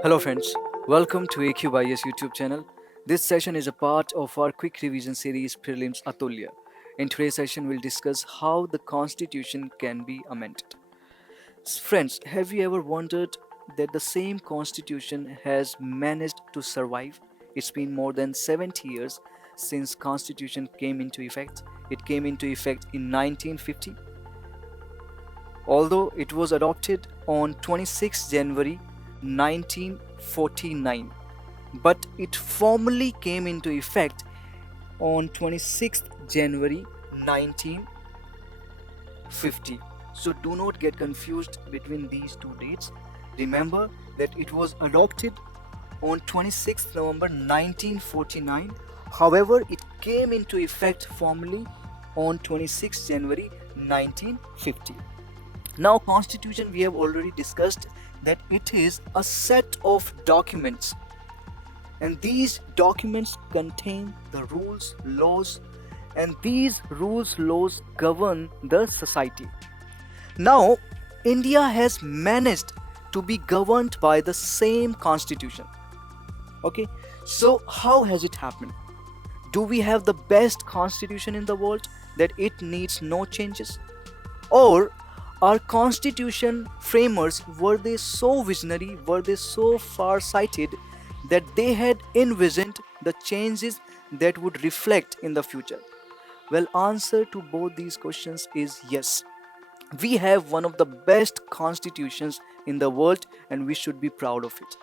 Hello friends, welcome to AQYS YouTube channel. This session is a part of our quick revision series Prelims Atulya. In today's session, we'll discuss how the constitution can be amended. Friends, have you ever wondered that the same constitution has managed to survive? It's been more than 70 years since constitution came into effect. It came into effect in 1950, although it was adopted on 26 January 1949, but it formally came into effect on 26th January 1950. So do not get confused between these two dates. Remember that it was adopted on 26th November 1949. However, it came into effect formally on 26th January 1950. Now, constitution we have already discussed that it is a set of documents, and these documents contain the rules, laws, and these rules, laws govern the society. Now, India has managed to be governed by the same constitution. Okay, so how has it happened? Do we have the best constitution in the world that it needs no changes? Or our constitution framers, were they so visionary, were they so far sighted that they had envisioned the changes that would reflect in the future? Well, answer to both these questions is yes. We have one of the best constitutions in the world and we should be proud of it.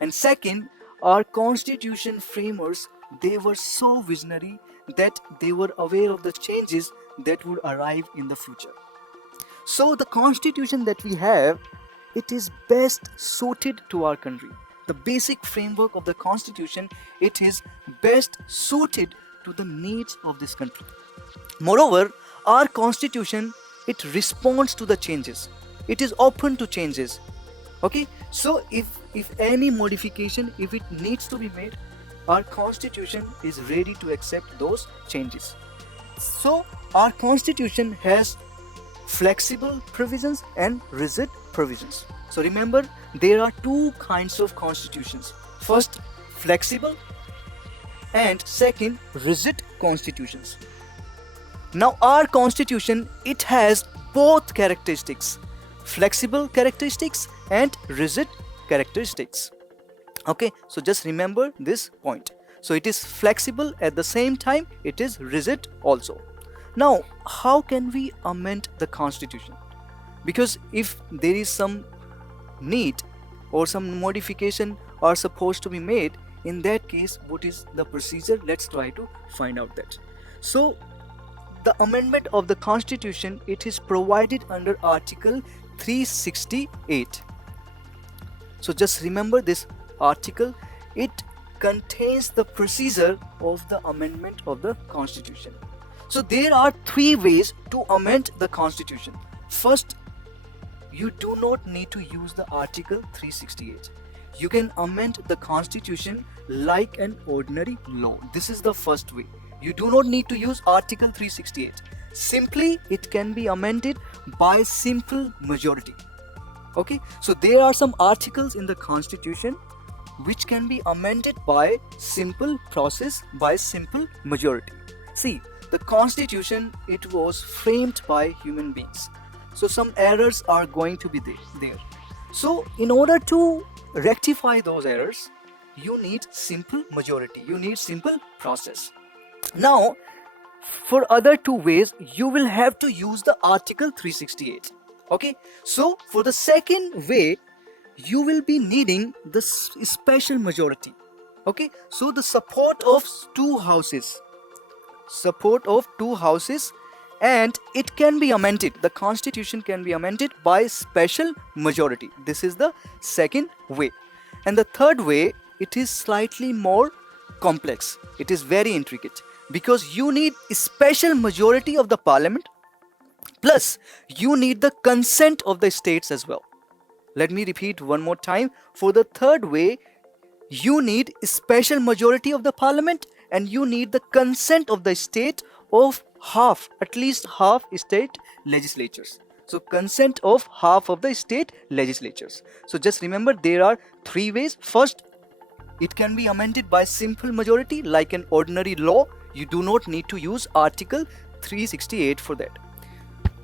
And second, our constitution framers, they were so visionary that they were aware of the changes that would arrive in the future. So the constitution that we have, it is best suited to our country. The basic framework of the constitution, it is best suited to the needs of this country. Moreover, our constitution, it responds to the changes. It is open to changes. Okay, so if any modification, if it needs to be made, our constitution is ready to accept those changes. So our constitution has flexible provisions and rigid provisions. So remember, there are two kinds of constitutions. First, flexible, and second, rigid constitutions. Now our constitution, it has both characteristics, flexible characteristics and rigid characteristics. Okay, so just remember this point. So it is flexible, at the same time it is rigid also. Now, how can we amend the constitution? Because if there is some need or some modification are supposed to be made, in that case, what is the procedure? Let's try to find out that. So, the amendment of the constitution, it is provided under Article 368. So just remember this article, it contains the procedure of the amendment of the constitution. So there are three ways to amend the constitution. First, you do not need to use the Article 368. You can amend the constitution like an ordinary law. This is the first way. You do not need to use Article 368. Simply, it can be amended by simple majority. Okay, so there are some articles in the constitution which can be amended by simple process, by simple majority. See, the constitution, it was framed by human beings, so some errors are going to be there. So in order to rectify those errors, you need simple majority, you need simple process. Now, for other two ways, you will have to use the Article 368. Okay, so for the second way, you will be needing the special majority. Okay, so the support of two houses, and it can be amended, the constitution can be amended by special majority. This is the second way. And the third way, it is slightly more complex, it is very intricate, because you need a special majority of the parliament, plus you need the consent of the states as well. Let me repeat one more time. For the third way, you need a special majority of the parliament and you need the consent of the state of half, at least half state legislatures. So consent of half of the state legislatures. So just remember, there are three ways. First, it can be amended by simple majority like an ordinary law. You do not need to use Article 368 for that.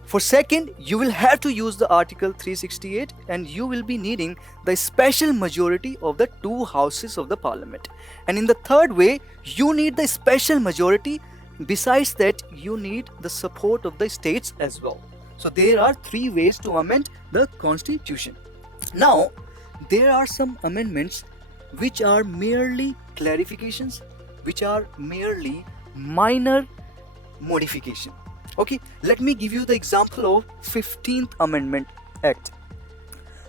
For second, you will have to use the Article 368 and you will be needing the special majority of the two houses of the parliament. And in the third way, you need the special majority. Besides that, you need the support of the states as well. So there are three ways to amend the constitution. Now, there are some amendments which are merely clarifications, which are merely minor modification. Okay, let me give you the example of 15th Amendment Act.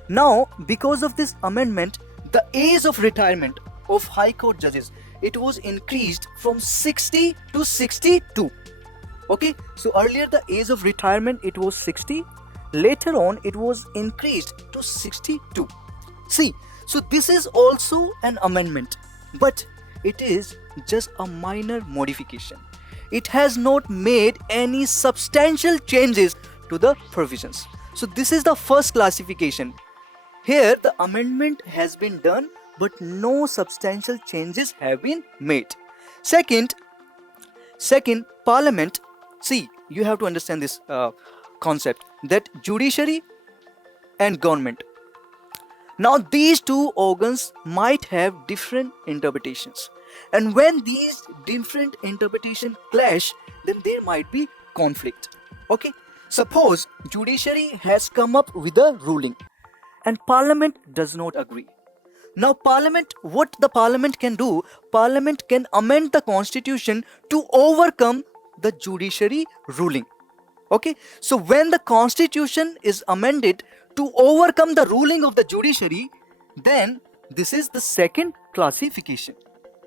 Now, because of this amendment, the age of retirement of High Court judges, it was increased from 60 to 62. Okay, so earlier the age of retirement it was 60. Later on it was increased to 62. See, so this is also an amendment, but it is just a minor modification. It has not made any substantial changes to the provisions. So this is the first classification. Here the amendment has been done, but no substantial changes have been made. Second, Parliament. See, you have to understand this concept that judiciary and government. Now these two organs might have different interpretations. And when these different interpretations clash, then there might be conflict. Okay? Suppose judiciary has come up with a ruling and parliament does not agree. Now what the parliament can do, parliament can amend the constitution to overcome the judiciary ruling. Okay? So when the constitution is amended to overcome the ruling of the judiciary, then this is the second classification.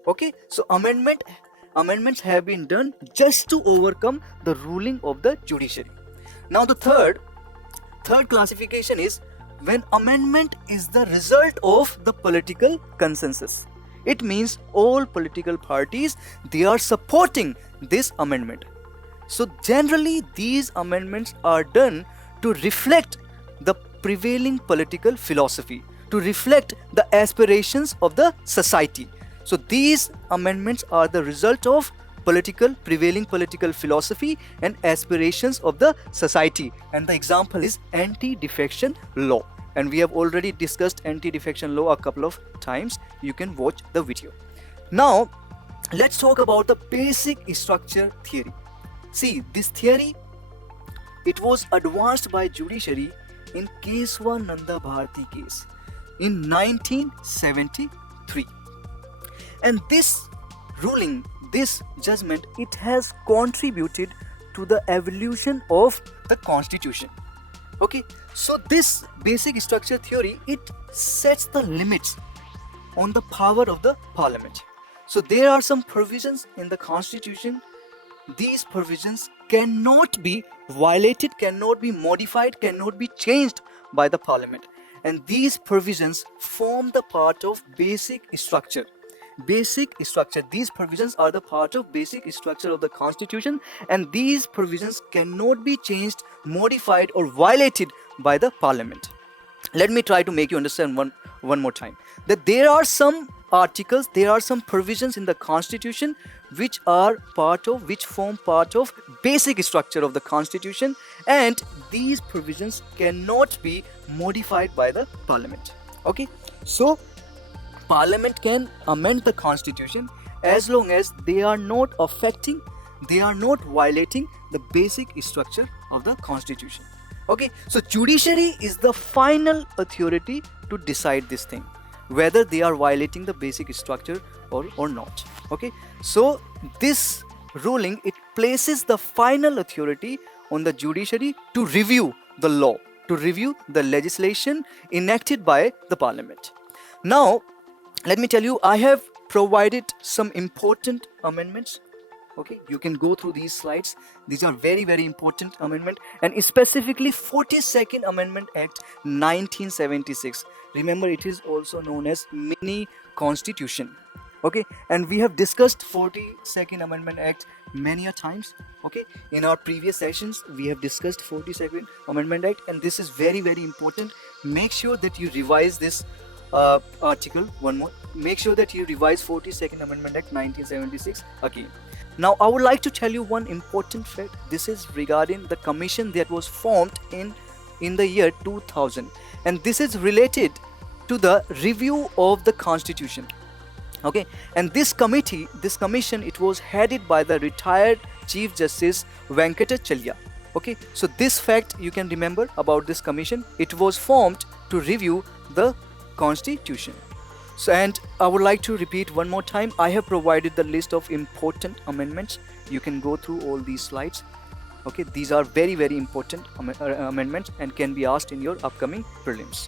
Okay, so amendments have been done just to overcome the ruling of the judiciary. Now the third classification is when amendment is the result of the political consensus. It means all political parties, they are supporting this amendment. So generally these amendments are done to reflect the prevailing political philosophy, to reflect the aspirations of the society. So these amendments are the result of prevailing political philosophy and aspirations of the society. And the example is anti-defection law. And we have already discussed anti-defection law a couple of times. You can watch the video. Now, let's talk about the basic structure theory. See, this theory, it was advanced by judiciary in Keswananda Bharati case in 1973. And this ruling, this judgment, it has contributed to the evolution of the constitution. Okay, so this basic structure theory, it sets the limits on the power of the parliament. So there are some provisions in the constitution. These provisions cannot be violated, cannot be modified, cannot be changed by the parliament. And these provisions form the part of basic structure. These provisions are the part of basic structure of the constitution, and these provisions cannot be changed, modified or violated by the parliament. Let me try to make you understand one more time that there are some articles, there are some provisions in the constitution which form part of basic structure of the constitution, and these provisions cannot be modified by the parliament. Okay, so parliament can amend the constitution as long as they are not affecting, they are not violating the basic structure of the constitution. Okay, so judiciary is the final authority to decide this thing, whether they are violating the basic structure or not. Okay, so this ruling, it places the final authority on the judiciary to review the law, to review the legislation enacted by the parliament. Now, let me tell you, I have provided some important amendments. Okay, you can go through these slides. These are very, very important amendment, and specifically 42nd Amendment Act 1976. Remember, it is also known as mini constitution. Okay, and we have discussed 42nd Amendment Act many a times. Okay, in our previous sessions we have discussed 42nd Amendment Act, and this is very very important. Make sure that you revise this article one more. Make sure that you revise 42nd Amendment Act 1976 again. Now I would like to tell you one important fact. This is regarding the commission that was formed in the year 2000, and this is related to the review of the constitution. Okay, and this commission, it was headed by the retired Chief Justice Venkatachalya. Okay, so this fact you can remember about this commission. It was formed to review the constitution. So, and I would like to repeat one more time, I have provided the list of important amendments. You can go through all these slides. Okay, these are very very important amendments and can be asked in your upcoming prelims.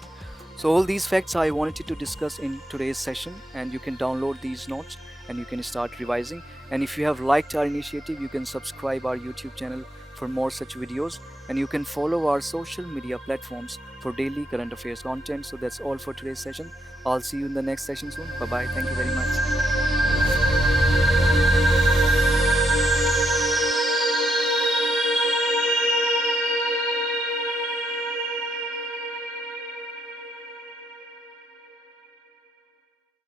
So all these facts I wanted to discuss in today's session, and you can download these notes and you can start revising. And if you have liked our initiative, you can subscribe our YouTube channel for more such videos, and you can follow our social media platforms for daily current affairs content. So that's all for today's session. I'll see you in the next session soon. Bye bye. Thank you very much.